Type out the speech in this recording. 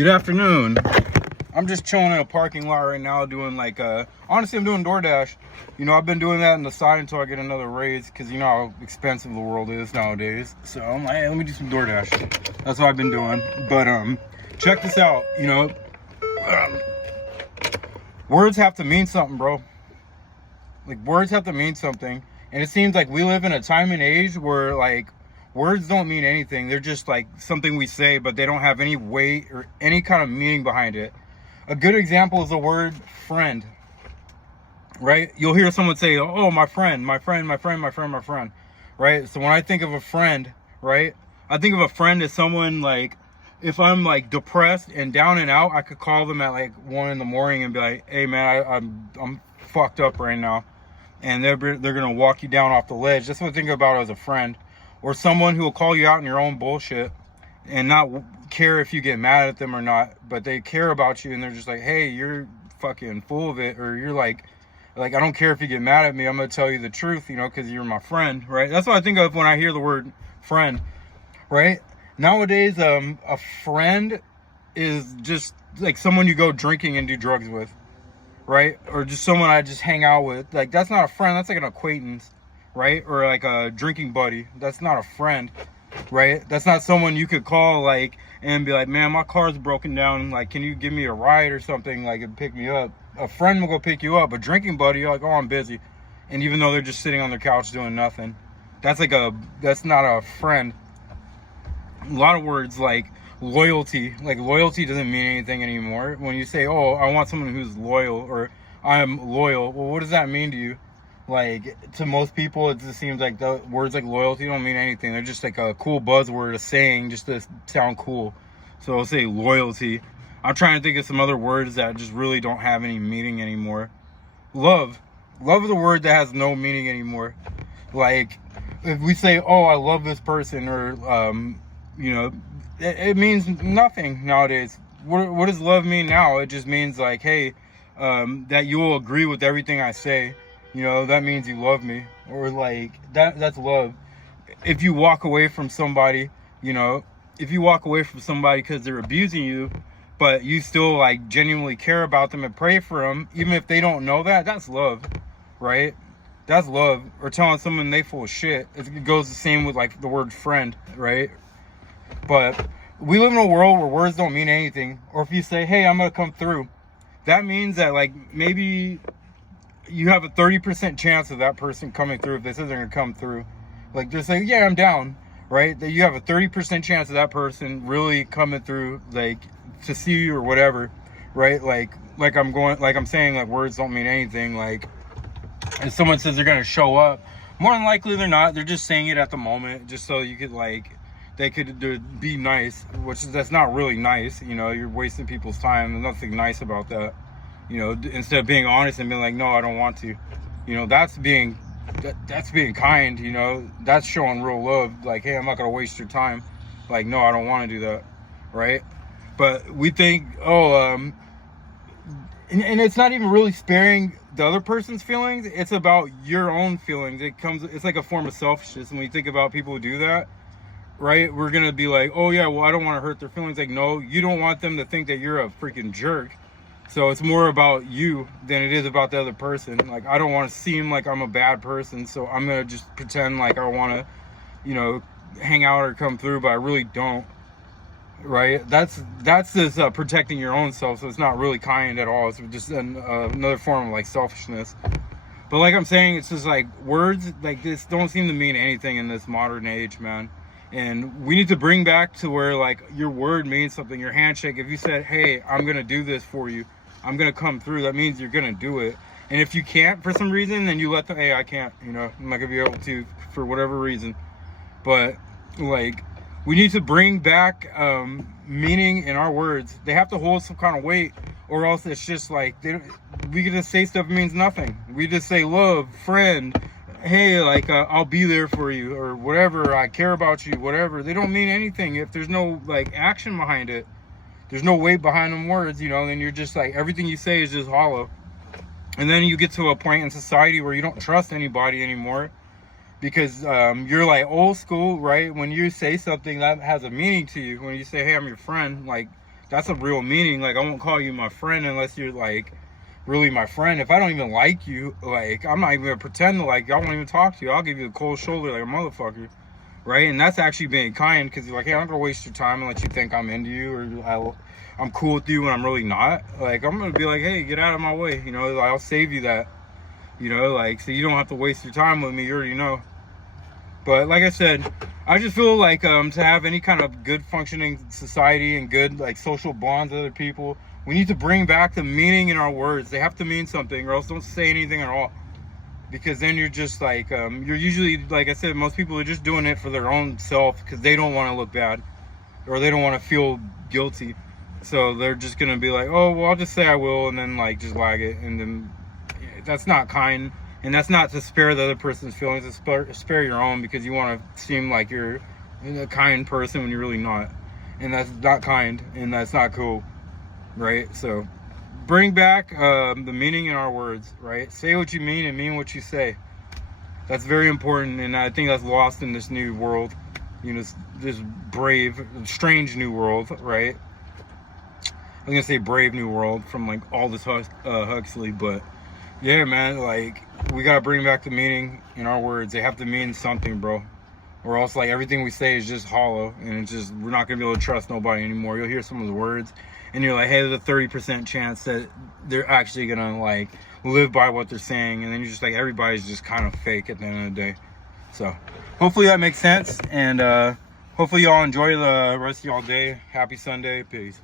Good afternoon. I'm just chilling in a parking lot right now doing honestly, I'm doing DoorDash. You know, I've been doing that on the side until I get another raise because you know how expensive the world is nowadays. So I'm like, hey, let me do some DoorDash. That's what I've been doing. But check this out. You know, words have to mean something, bro. Like, words have to mean something. And it seems like we live in a time and age where, like, words don't mean anything. They're just, like, something we say, but they don't have any weight or any kind of meaning behind it. A good example is the word friend, right? You'll hear someone say, oh, my friend, my friend, my friend, my friend, my friend, right? So when I think of a friend, right, I think of a friend as someone, like, if I'm, like, depressed and down and out, I could call them at, like, 1 in the morning and be like, hey, man, I'm fucked up right now. And they're gonna walk you down off the ledge. That's what I think about as a friend, or someone who will call you out in your own bullshit and not care if you get mad at them or not, but they care about you and they're just like, hey, you're fucking full of it, or you're like I don't care if you get mad at me, I'm gonna tell you the truth, you know, because you're my friend, right? That's what I think of when I hear the word friend, right? Nowadays, a friend is just like someone you go drinking and do drugs with, right? Or just someone I just hang out with. Like, that's not a friend, that's like an acquaintance, right? Or like a drinking buddy. That's not a friend, right? That's not someone you could call, like, and be like, man, my car's broken down, like, can you give me a ride or something, like, and pick me up? A friend will go pick you up. A drinking buddy, you're like, oh, I'm busy. And even though they're just sitting on their couch doing nothing, that's not a friend. A lot of words like loyalty doesn't mean anything anymore. When you say, oh, I want someone who's loyal, or I'm loyal, well, what does that mean to you? Like, to most people, it just seems like the words like loyalty don't mean anything. They're just like a cool buzzword, a saying, just to sound cool. So I'll say loyalty. I'm trying to think of some other words that just really don't have any meaning anymore. Love is a word that has no meaning anymore. Like, if we say, oh, I love this person, or you know, it means nothing nowadays. What does love mean now? It just means like, hey, that you will agree with everything I say. You know, that means you love me. Or like, that's love. If you walk away from somebody, you know, if you walk away from somebody because they're abusing you, but you still like genuinely care about them and pray for them, even if they don't know that, that's love, right? That's love. Or telling someone they full of shit. It goes the same with like the word friend, right? But we live in a world where words don't mean anything. Or if you say, hey, I'm going to come through, that means that, like, maybe you have a 30% chance of that person coming through if this isn't going to come through. Like, just say, yeah, I'm down, right? That you have a 30% chance of that person really coming through, like, to see you or whatever, right? Like I'm saying, like, words don't mean anything. Like, if someone says they're going to show up, more than likely they're not. They're just saying it at the moment just so you could, like, they could be nice, that's not really nice. You know, you're wasting people's time. There's nothing nice about that. You know, instead of being honest and being like, no, I don't want to. You know, that's being kind. You know, that's showing real love. Like, hey, I'm not gonna waste your time. Like, no, I don't want to do that, right? But we think, oh, and it's not even really sparing the other person's feelings. It's about your own feelings. It's like a form of selfishness. When we think about people who do that, right, we're gonna be like, oh yeah, well, I don't want to hurt their feelings. Like, no, you don't want them to think that you're a freaking jerk. So it's more about you than it is about the other person. Like, I don't want to seem like I'm a bad person, so I'm gonna just pretend like I want to, you know, hang out or come through, but I really don't, right? That's just protecting your own self. So it's not really kind at all. It's just another form of like selfishness. But like I'm saying, it's just like words like this don't seem to mean anything in this modern age, man. And we need to bring back to where, like, your word means something. Your handshake, if you said, hey, I'm going to do this for you, I'm going to come through, that means you're going to do it. And if you can't for some reason, then you let them, hey, I can't, you know, I'm not going to be able to for whatever reason. But, like, we need to bring back meaning in our words. They have to hold some kind of weight, or else it's just like, we can just say stuff that means nothing. We just say love, friend, hey, like, I'll be there for you, or whatever, I care about you, whatever. They don't mean anything if there's no, like, action behind it. There's no weight behind them words, you know, then you're just like, everything you say is just hollow. And then you get to a point in society where you don't trust anybody anymore because you're like old school, right? When you say something that has a meaning to you, when you say, hey, I'm your friend, like, That's a real meaning. Like, I won't call you my friend unless you're like really my friend. If I don't even like you, like, I'm not even gonna pretend to like you. I won't even talk to you. I'll give you the cold shoulder like a motherfucker, right? And that's actually being kind, because you're like, hey, I'm not gonna waste your time and let you think I'm into you, or I'm cool with you when I'm really not. Like, I'm gonna be like, hey, get out of my way, you know. I'll save you that, you know, like, so you don't have to waste your time with me. You already know. But like I said, I just feel like to have any kind of good functioning society and good like social bonds with other people, we need to bring back the meaning in our words. They have to mean something, or else don't say anything at all. Because then you're just like, you're usually, like I said, most people are just doing it for their own self, because they don't want to look bad, or they don't want to feel guilty. So they're just gonna be like, oh, well, I'll just say I will, and then like just lag it, and then that's not kind. And that's not to spare the other person's feelings, to spare your own, because you want to seem like you're a kind person when you're really not. And that's not kind, and that's not cool, right? So bring back the meaning in our words, right? Say what you mean and mean what you say. That's very important, and I think that's lost in this new world. You know, this brave, strange new world, right? I'm gonna say brave new world from like Aldous Huxley, but yeah, man, like, we gotta bring back the meaning in our words. They have to mean something, bro. Or else, like, everything we say is just hollow, and it's just, we're not gonna be able to trust nobody anymore. You'll hear some of the words, and you're like, hey, there's a 30% chance that they're actually gonna, like, live by what they're saying, and then you're just like, everybody's just kind of fake at the end of the day. So, hopefully that makes sense, and hopefully y'all enjoy the rest of y'all day. Happy Sunday. Peace.